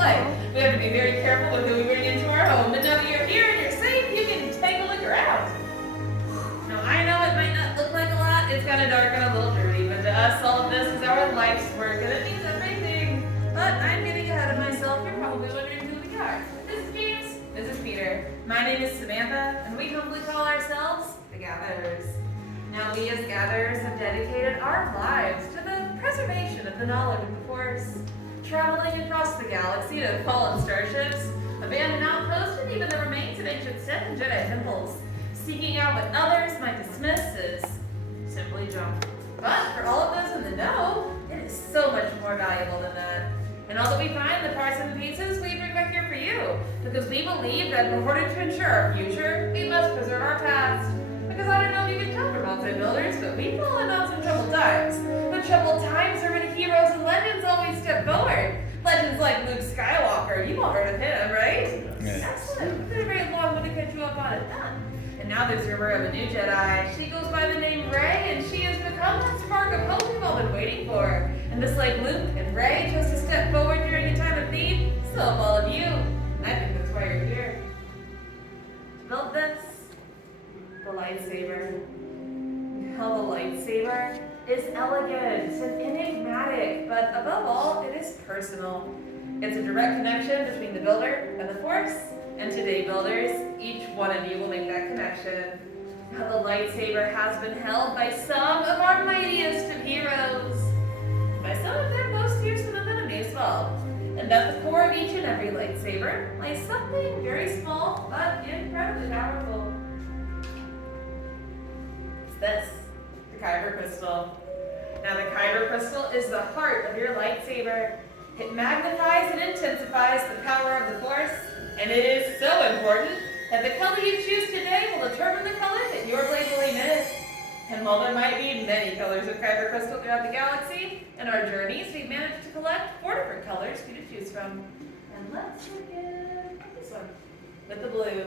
life. We have to be very careful with who we bring into our home. But now that you're here and you're safe, you can take a look around. Now I know it might not look like a lot. It's kind of dark and a little dirty, but to us, all of this is our life's work, and it means everything. But I'm getting ahead of myself. You're probably wondering who we are. This is James. This is Peter. My name is Samantha, and we humbly call ourselves the Gatherers. Now we as Gatherers have dedicated our lives to the preservation of the knowledge of the Force, traveling across the galaxy to fallen starships, abandoned outposts, and even the remains of ancient Sith and Jedi temples, seeking out what others might dismiss as simply junk. But for all of those in the know, it is so much more valuable than that. And all that we find, the parts and the pieces, we bring back here for you, because we believe that in order to ensure our future, we must preserve our past. Because I don't know if you can tell from outside builders, but we've fallen on some troubled times. The troubled times are when heroes and legends always step forward. Legends like Luke Skywalker, you've all heard of him, right? Yeah. Excellent. It's been a very long one to catch you up on it. Done. And now there's rumor of a new Jedi. She goes by the name Rey, and she has become that spark of hope we've all been waiting for. And just like Luke and Rey chose to step forward during a time of need, so have all of you. And I think that's why you're here. Build this. The lightsaber. How the lightsaber is elegant and enigmatic, but above all, it is personal. It's a direct connection between the builder and the Force, and today, builders, each one of you will make that connection. How the lightsaber has been held by some of our mightiest of heroes, by some of their most fearsome of enemies as well. And at the core of each and every lightsaber lies something very small but incredibly powerful. This, the Kyber Crystal. Now the Kyber Crystal is the heart of your lightsaber. It magnifies and intensifies the power of the Force, and it is so important that the color you choose today will determine the color that your blade will emit. And while there might be many colors of Kyber Crystal throughout the galaxy, in our journeys we've managed to collect 4 different colors for you to choose from. And let's begin with this one, with the blue.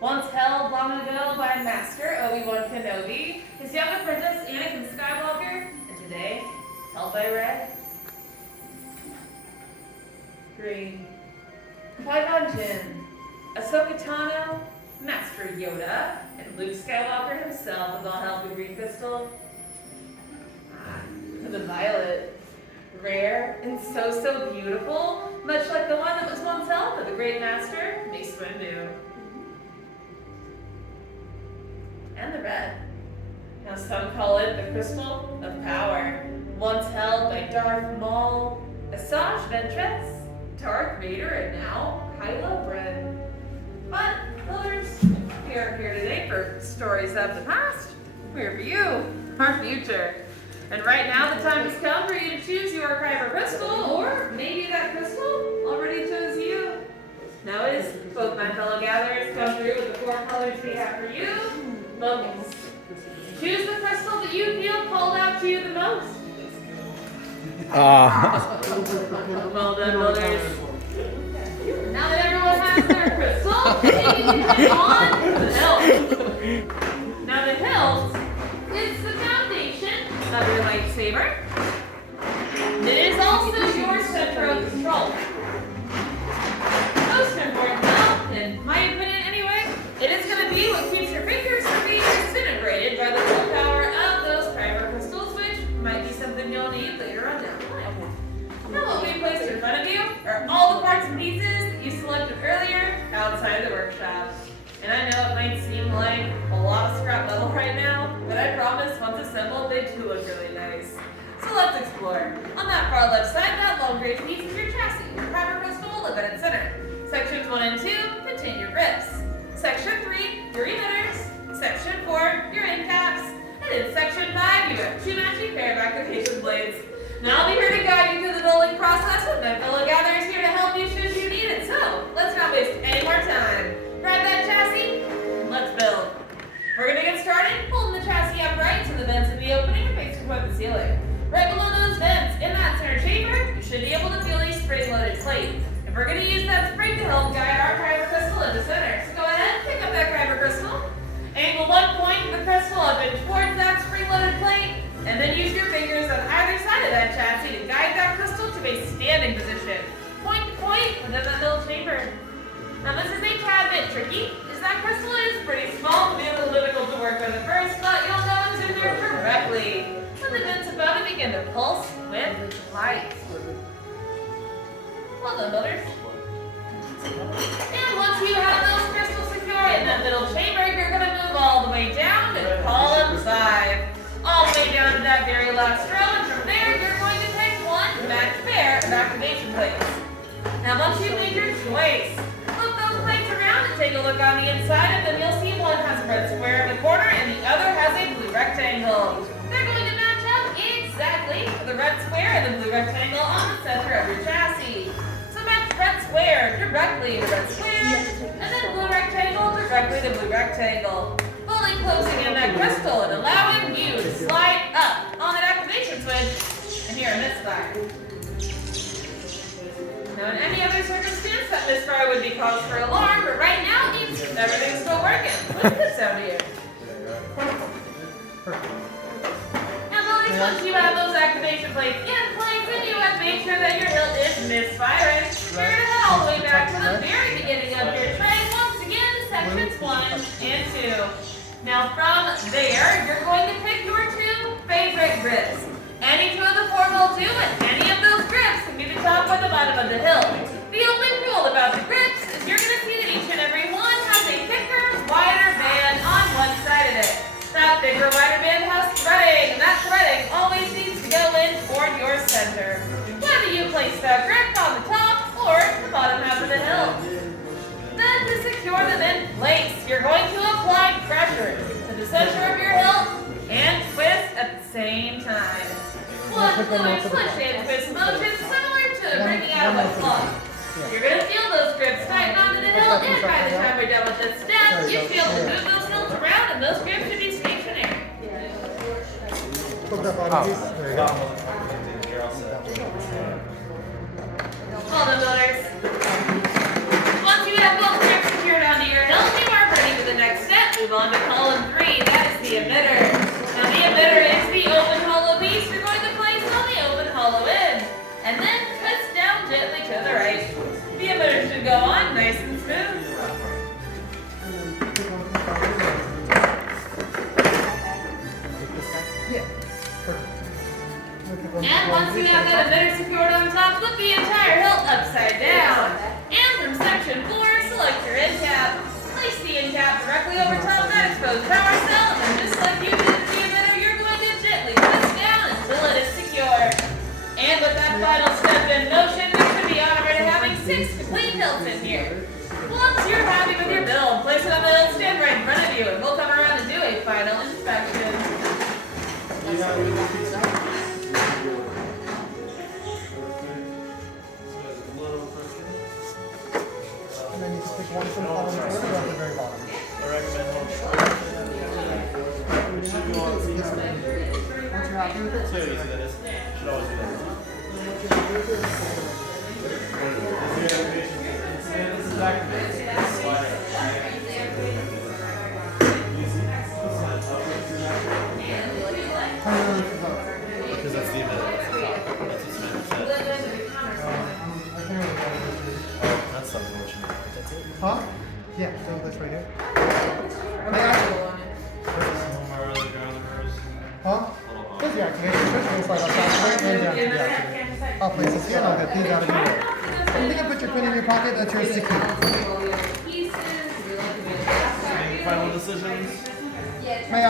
Once held long ago by Master Obi-Wan Kenobi, his young apprentice Anakin Skywalker, and today held by Rey. Green. Qui-Gon Jinn, Ahsoka Tano, Master Yoda, and Luke Skywalker himself have all held the green crystal. The violet. Rare and so beautiful, much like the one that was once held by the great Master Mace Windu. And the red. Now some call it the Crystal of Power, once held by Darth Maul, Asajj Ventress, Darth Vader, and now Kylo Ren. But, builders, we are here today for stories of the past. We're here for you, our future. And right now the time has come for you to choose your Kyber Crystal, or maybe that crystal already chose you. Now as both my fellow gatherers come through with the 4 colors we have for you, focus. Choose the crystal that you feel called out to you the most. Well done, builders. Now that everyone has their crystal, you can head on the hilt. Now the hilt is the foundation of your lightsaber. It is also your center of control. Most important though, in my opinion anyway, it is going to be what keeps your fingers from being disintegrated by the full power of those Kyber crystals, which might be something you'll need later on down the line. Now what we placed in front of you are all the parts and pieces that you selected earlier outside of the workshop. And I know it might seem like a lot of scrap metal right now, but I promise once assembled they do look really nice. So let's explore. On that far left side, that long gray piece is your chassis. Your Kyber crystal will live at its center. Sections 1 and 2 contain your grips. Section 3, your emitters. Section 4, your end caps. And in Section 5, you have 2 matching pair of activation blades. Now I'll be here to guide you through the building process with my fellow gatherers here to help you should you need it. So, let's not waste any more time. Grab that chassis, and let's build. We're going to get started holding the chassis upright so the vents in the opening are facing toward the ceiling. Right below those vents, in that center chamber, you should be able to feel a spring-loaded plate. And we're going to use that spring to help guide our Kyber crystal into center. So go ahead, pick up that Kyber crystal, angle one point of the crystal up and towards that spring-loaded plate, and then use your fingers on either side of that chassis to guide that crystal to a standing position. Point to point, within that little chamber. Now this is a tad bit tricky, as that crystal is pretty small to be able to difficult to work with at first, but you'll know it's in there correctly when the vents above it begin to pulse with light. Well done, builders. And once you have those crystals secure in that little chamber, you're going to move all the way down to column 5. All the way down to that very last row, and from there you're going to take one matched pair of activation plates. Now once you've made your choice, flip those plates around and take a look on the inside, and then you'll see one has a red square in the corner and the other has a blue rectangle. They're going to match up exactly to the red square and the blue rectangle on the center of your chassis. Red square directly to red square, and then blue rectangle directly to blue rectangle. Fully closing in that crystal and allowing you to slide up on that activation switch, and here a misfire. Now in any other circumstance, that misfire would be cause for alarm, but right now it means everything's still working. What's this sound here? Once you have those activation plates in place and you have made sure that your hilt is misfiring, you're going to head all the way back to the very beginning of your tray, once again, sections 1 and 2. Now from there, you're going to pick your 2 favorite grips. Any 2 of the 4 will do, and any of those grips can be the top or the bottom of the hilt. The only rule about the grips is you're going to see that each and every one has a thicker, wider band on one side of it. That thicker, wider band has threading, and that threading always needs to go in toward your center. Whether you place that grip on the top or the bottom half of the hilt. Then to secure them in place, you're going to apply pressure to the center of your hilt and twist at the same time. We'll fluid switch and twist motion similar to bringing out of a cloth. You're going to feel those grips tighten onto the hilt, and by the time we're done with this step, you should be able to move those hilts around, and those grips should be stationary. Well done, builders. Once you have both grips secured onto your hilt, you are ready for the next step. Move on to column 3. That is the emitter. Now the emitter is the open hollow piece you're going to place on the open hollow end, and then twist down gently to the right. The emitter should go on nice and smooth. And once you have that emitter secured on top, flip the entire hilt upside down. And from section 4, select your end cap. Place the end cap directly over top that exposed power cell, and just like you did with the emitter, you're going to gently twist down until it is secure. And with that final step in motion, we should be on our way to having 6 complete hilts in here. Once you're happy with your build, place it on the hilt stand right in front of you, and we'll come around and do a final inspection. And then you just pick one from the bottom or at the very bottom. I recommend home. Once you're happy with it, See how easy that is. Should always do that. This is activated. Because that's the emitter. That's what's meant to Oh, that's something which that's it. huh? Yeah, so this right here. May I ask you? Huh? Here's the activation switch. We'll slide up that way and down to the activation. I'll place this here and I'll get these out of the way. You can put your pin in your pocket. That's yours to keep. Any final decisions? May I?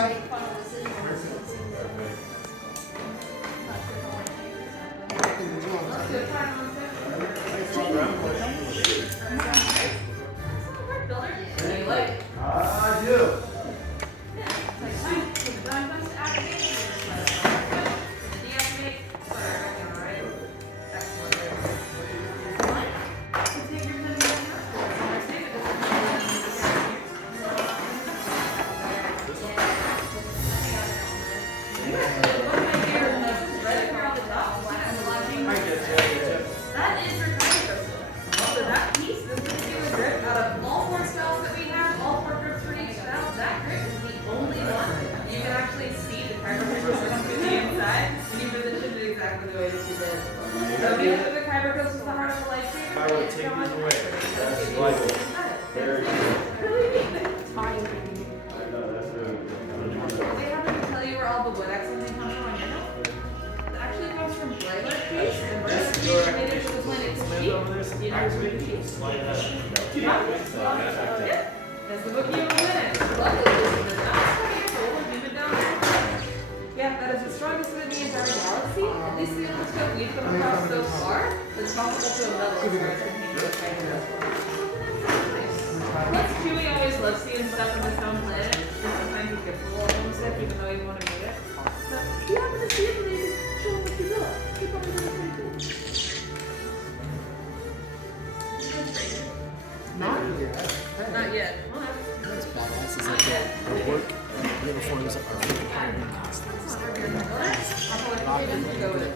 I do. would take these away. That's like very They happen to tell you where all the wood excellently comes from on your note? It actually comes from broiler cheese, and broiler cheese are made of when it's cheap. You know, it's really cheap. Yeah, that's the book you were in. Luckily, this is not starting to hold a human down there. Yeah, that is the strongest of the entire galaxy. At least the only stuff we've come across so far that's comparable to a metal as far as Plus, Chewie always loves seeing stuff on his own planet, and sometimes he gets a little homesick even though he want to meet it. But if you happen to see it, then you can show him what you built. Keep up with it, pretty cool. Not yet. Not yet. Well, That's badass. It's like the work uniforms are really kind of that's not our good I'll probably go with it.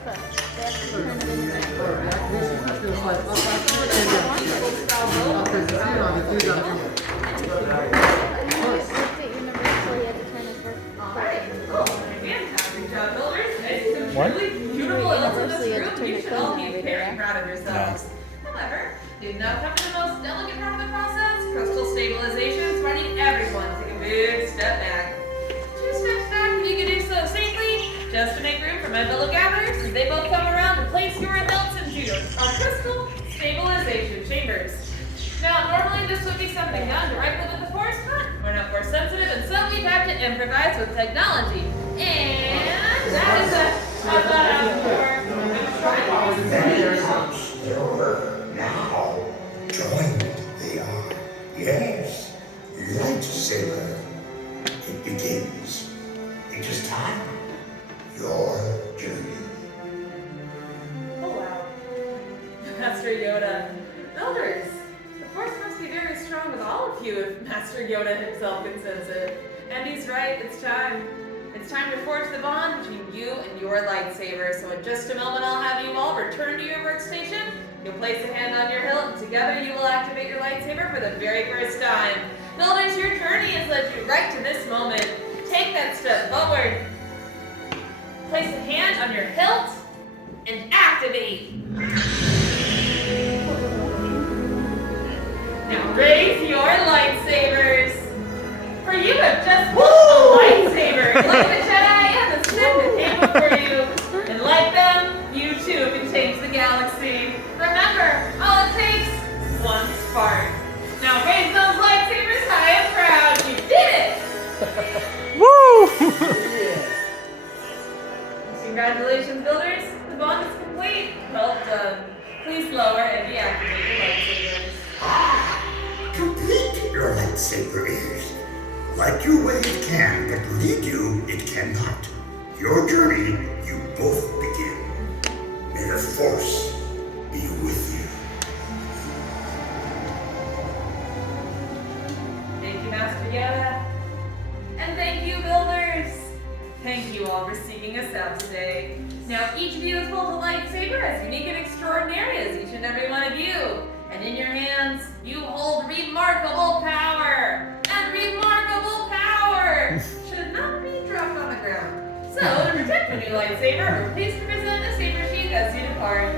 Fantastic job, builders. It's some truly beautiful elves in this room. You should all be very proud of yourselves. However, you've now come to the most delicate part of the process, crystal stabilization. It's running everyone take a big step back. 2 steps back, if you can do so safely, just to make room for my fellow gatherers as they both come around to place your adults into our crystal stabilization chambers. Now, normally this would be something done directly with the Force, but we're not Force sensitive, and so we've had to improvise with technology. And that is a lot of Now, joined they are. Yes, lightsaber. It begins. It is time. Your journey. Oh wow. Master Yoda. Elders, the Force must be very strong with all of you if Master Yoda himself can sense it. And he's right, it's time. It's time to forge the bond between you and your lightsaber. So in just a moment, I'll have you all return to your workstation. You'll place a hand on your hilt, and together you will activate your lightsaber for the very first time. Builders, your journey has led you right to this moment. Take that step forward. Place a hand on your hilt and activate. Now raise your lightsabers. For you have just pulled a lightsaber. Look at the Jedi and the Sith that came before you. And like them, you too can change the galaxy. Remember, all it takes is one spark. Now raise those lightsabers high and proud. You did it! Congratulations, builders. The bond is complete. Well done. Please lower and deactivate your lightsabers. Complete your lightsaber is. Like your wave can, but lead you, it cannot. Your journey, you both begin. May the Force be with you. Thank you, Master Yoda. And thank you, builders. Thank you all for seeking us out today. Now, each of you has pulled a lightsaber as unique and extraordinary as each and every one of you. And in your hands, you hold remarkable power. And remarkable power should not be dropped on the ground. So, to protect your new lightsaber, we're pleased to present a saber sheath as you depart.